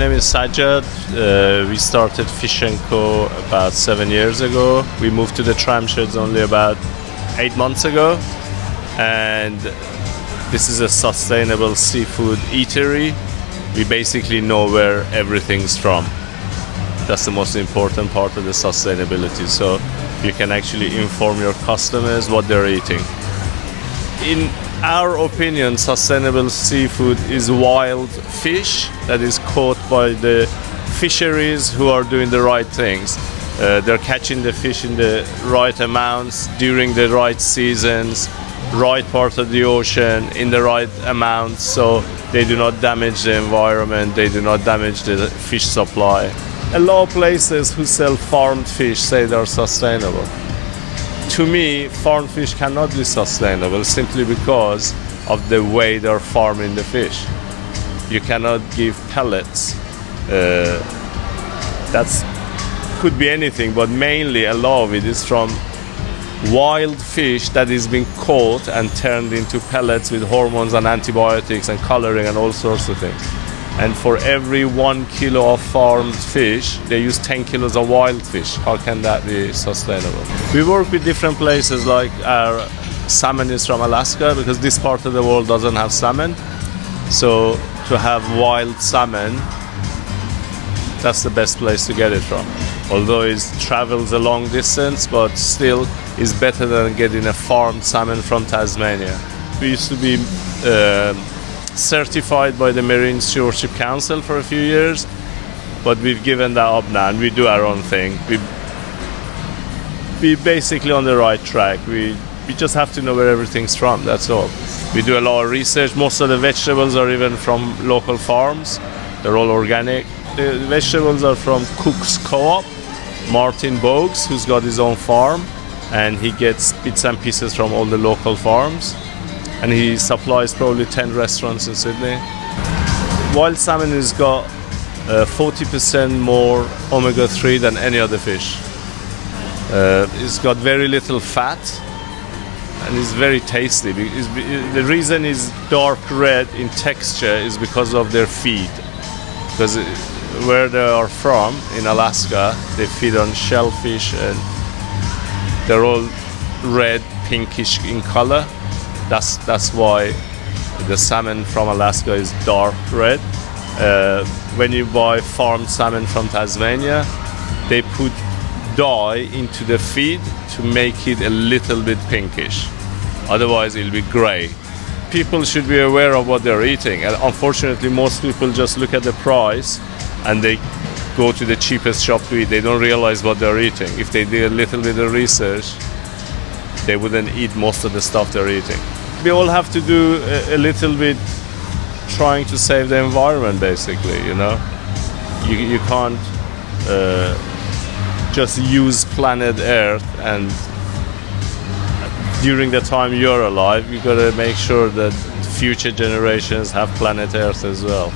name is Sajjad. We started Fish & Co. about 7 years ago. We moved to the tram sheds only about 8 months ago. And this is a sustainable seafood eatery. We basically know where everything's from. That's the most important part of the sustainability. So you can actually inform your customers what they're eating. In our opinion, sustainable seafood is wild fish that is caught by the fisheries who are doing the right things. They're catching the fish in the right amounts, during the right seasons, right part of the ocean, in the right amounts, so they do not damage the environment, they do not damage the fish supply. A lot of places who sell farmed fish say they're sustainable. To me, farmed fish cannot be sustainable simply because of the way they're farming the fish. You cannot give pellets. That could be anything, but mainly a lot of it is from wild fish that is being caught and turned into pellets with hormones and antibiotics and coloring and all sorts of things. And for every 1 kilo of farmed fish, they use 10 kilos of wild fish. How can that be sustainable? We work with different places, like our salmon is from Alaska, because this part of the world doesn't have salmon. So to have wild salmon, that's the best place to get it from. Although it travels a long distance, but still is better than getting a farmed salmon from Tasmania. We used to be certified by the Marine Stewardship Council for a few years, but we've given that up now and we do our own thing. We're basically on the right track. We just have to know where everything's from, that's all. We do a lot of research. Most of the vegetables are even from local farms. They're all organic. The vegetables are from Cook's Co-op, Martin Bogues, who's got his own farm, and he gets bits and pieces from all the local farms. And he supplies probably 10 restaurants in Sydney. Wild salmon has got 40% more omega-3 than any other fish. It's got very little fat and it's very tasty. The reason it's dark red in texture is because of their feed. Because where they are from, in Alaska, they feed on shellfish and they're all red, pinkish in color. That's why the salmon from Alaska is dark red. When you buy farmed salmon from Tasmania, they put dye into the feed to make it a little bit pinkish. Otherwise, it'll be gray. People should be aware of what they're eating. And unfortunately, most people just look at the price and they go to the cheapest shop to eat. They don't realize what they're eating. If they did a little bit of research, they wouldn't eat most of the stuff they're eating. We all have to do a little bit trying to save the environment, basically, you know. You can't just use planet Earth, and during the time you're alive, you got to make sure that future generations have planet Earth as well.